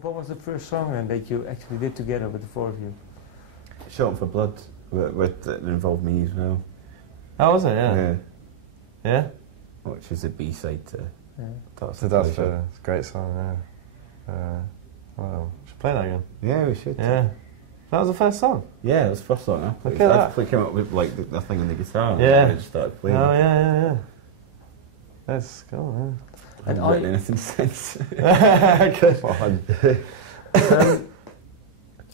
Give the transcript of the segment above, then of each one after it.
What was the first song then that you actually did together with the four of you? Shot for Blood, with it involved me as well. Oh, was it? Yeah. Yeah. Yeah? Which is a B-side to That's a great song, yeah. Well, should play that again. Yeah, we should. Yeah. That was the first song? Yeah, it was the first song I played. Look at I that. came up with like the thing on the guitar Yeah. and I just started playing. Oh, yeah. That's cool, I haven't written anything since. yeah. Come on.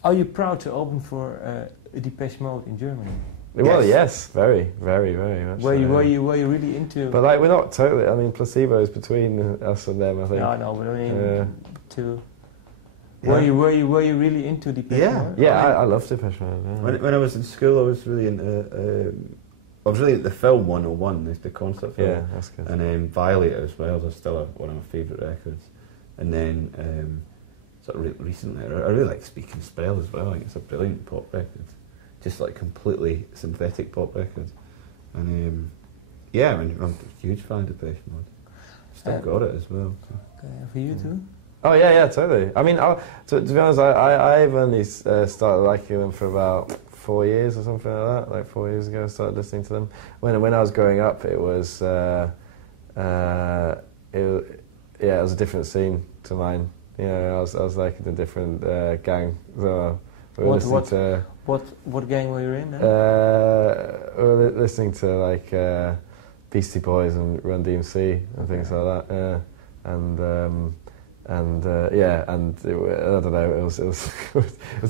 Are you proud to open for Depeche Mode in Germany? Well, yes, very, very, very much. Were you really into? But like, we're not totally. I mean, Placebo is between us and them, I think. No, no, but I mean, to. Yeah. Were you really into Depeche Mode? Yeah, I love Depeche Mode. Yeah. When I was in school, I was really into. I was really into the film 101, the concert film. Yeah, that's good. And Violator as well. That's still one of my favourite records. And then sort of recently, I really like Speak and Spell as well. I think it's a brilliant pop record, just like completely synthetic pop record. And yeah, I mean, I'm a huge fan of Depeche Mode. Still got it as well. So. Okay, for you too. Oh yeah, totally. I mean, to be honest, I've only started liking them for about 4 years or something like that. Like 4 years ago, I started listening to them. When I was growing up, it was it was a different scene to mine. You know, I was like in a different gang. So we were listening to what gang were you in then? we were listening to like Beastie Boys and Run DMC and things like that. Yeah. And I don't know, it was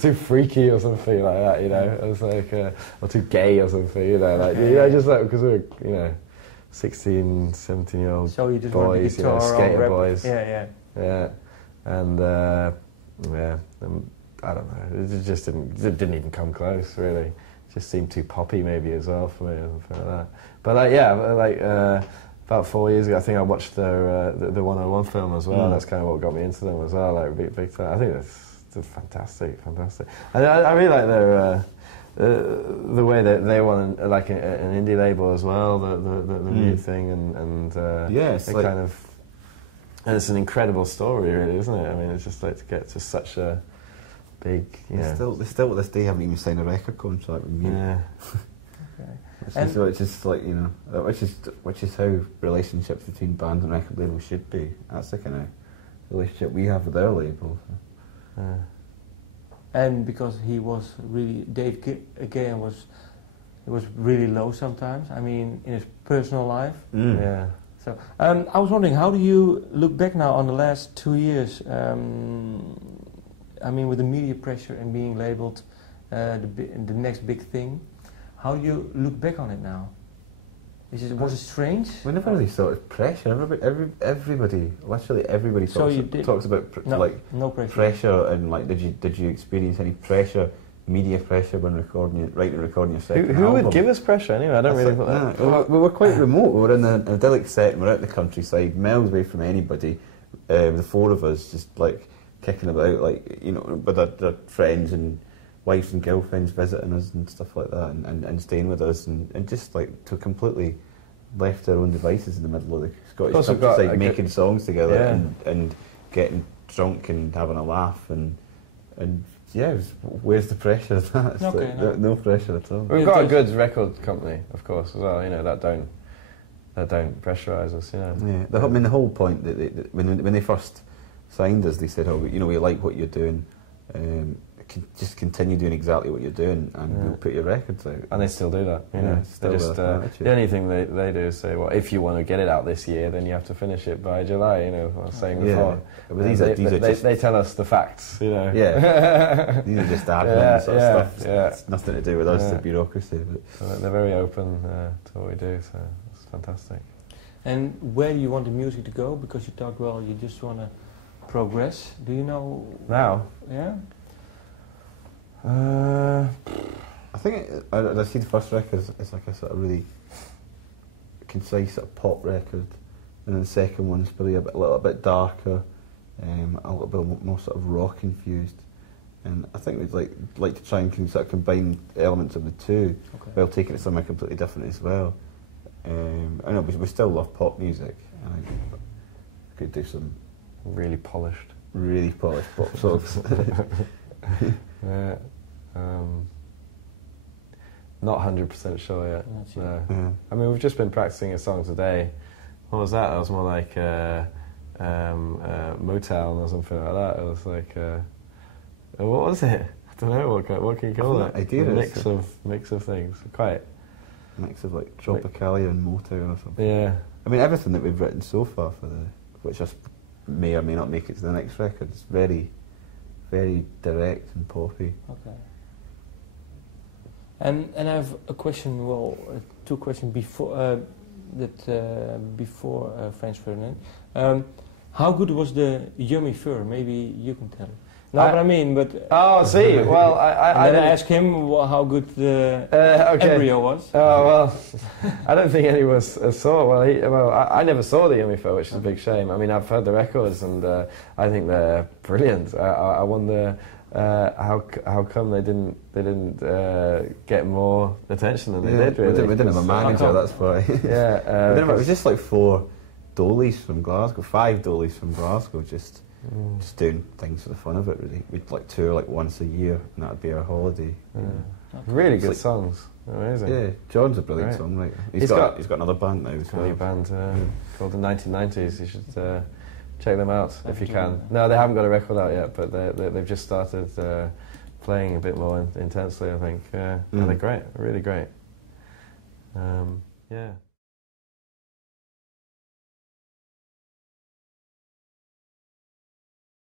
too freaky or something like that, you know. It was like or too gay or something, you know, like just like because we were 16, 17-year-old so you just boys, skater boys. Yeah. And I don't know, it just didn't even come close, really. It just seemed too poppy maybe as well for me or something like that. But about 4 years ago, I think I watched the 101 film as well. That's kind of what got me into them as well, like big time. I think that's fantastic. And I really like their the way that they want like an indie label as well, the new thing, and it's like, kind of, and it's an incredible story, really, isn't it? I mean, it's just like to get to such a big. They still to this day haven't even signed a record contract with me. Yeah. Okay. Which is like, you know, which is how relationships between bands and record labels should be. That's the kind of relationship we have with our label. So. Yeah. And because he was really, Dave Gahan was really low sometimes. I mean, in his personal life. Yeah. So I was wondering, how do you look back now on the last 2 years? I mean, with the media pressure and being labelled the next big thing. How do you look back on it now? Was it strange? We never really thought of pressure. Everybody, literally everybody talks about no pressure. Pressure, and like, did you experience any pressure, media pressure when recording your second album? Who would give us pressure anyway? I don't really. We were quite remote. We were in an idyllic set, and we're out in the countryside, miles away from anybody. The four of us just like kicking about, like, you know, with our friends and wives and girlfriends visiting us and stuff like that, and staying with us, and just like to completely left to our own devices in the middle of the Scottish countryside, making songs together and getting drunk and having a laugh and yeah, where's the pressure of that? It's okay, like, no pressure at all. We've got a good record company, of course, as well. You know, that don't pressurise us. You know. Yeah, I mean, the whole point that when they first signed us, they said, "Oh, you know, we like what you're doing. Just continue doing exactly what you're doing, and we'll put your records out." And they still do that. You know, they just the only thing they do is say, "Well, if you want to get it out this year, then you have to finish it by July." You know, what I was saying before. But they tell us the facts. You know. Yeah. These are just admin sort of stuff. Yeah. It's nothing to do with us, the bureaucracy. But so they're very open to what we do. So it's fantastic. And where do you want the music to go? Because you talked, well, you just want to progress. Do you know now? Yeah. I think I see the first record as like a sort of really concise sort of pop record, and then the second one's probably a little bit darker, a little bit more sort of rock infused, and I think we'd like to try and sort of combine elements of the two, while taking it somewhere completely different as well. I know we still love pop music, and I could do some really polished. really polished pop songs. Yeah. Not 100% sure yet. No. Yeah. I mean, we've just been practicing a song today. What was that? That was more like Motown or something like that. It was like, what was it? I don't know. What can you call it? Idea A mix of things. Quite. Mix of like Tropicalia and Motown or something. Yeah. I mean, everything that we've written so far which may or may not make it to the next record, is very, very direct and poppy. Okay. And I have a question. Well, two questions before before Franz Ferdinand. How good was the Yummy Fur? Maybe you can tell. No, but I mean, but... Oh, see, well, I didn't ask him how good the okay. embryo was. Oh, well, I don't think anyone saw. Well, I never saw the Yummy Fur, which is a big shame. I mean, I've heard the records, and I think they're brilliant. I wonder how come they didn't get more attention than they did, really. We didn't have a manager, that's why. Yeah. It was just like 4 dollies from Glasgow, 5 dollies from Glasgow, just doing things for the fun of it, really. We'd like tour like once a year, and that'd be our holiday. Yeah. Really good songs. Amazing. Yeah, John's a brilliant songwriter. He's got another band now as well. A new band called the 1990s. You should check them out if you can. No, they haven't got a record out yet, but they've just started playing a bit more intensely, I think. And they're great, really great. Yeah.